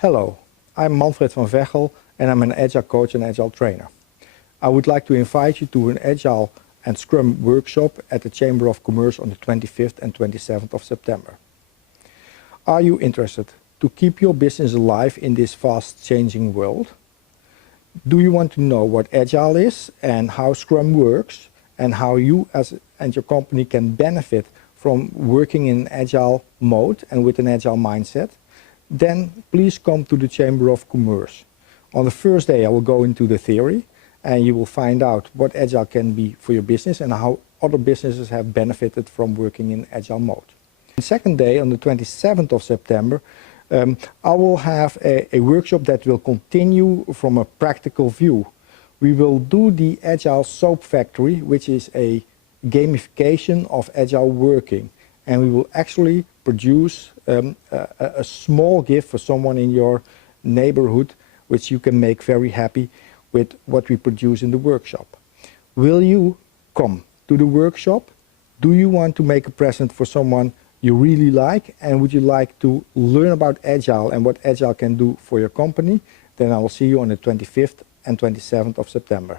Hello, I'm Manfred van Veghel and I'm an Agile coach and Agile trainer. I would like to invite you to an Agile and Scrum workshop at the Chamber of Commerce on the 25th and 27th of September. Are you interested to keep your business alive in this fast-changing world? Do you want to know what Agile is and how Scrum works and how you and your company can benefit from working in Agile mode and with an Agile mindset? Then please come to the Chamber of Commerce. On the first day I will go into the theory and you will find out what Agile can be for your business and how other businesses have benefited from working in Agile mode. The second day, on the 27th of September, I will have a workshop that will continue from a practical view. We will do the Agile Soap Factory, which is a gamification of Agile working. And we will actually produce a small gift for someone in your neighborhood, which you can make very happy with what we produce in the workshop. Will you come to the workshop? Do you want to make a present for someone you really like? And would you like to learn about Agile and what Agile can do for your company? Then I will see you on the 25th and 27th of September.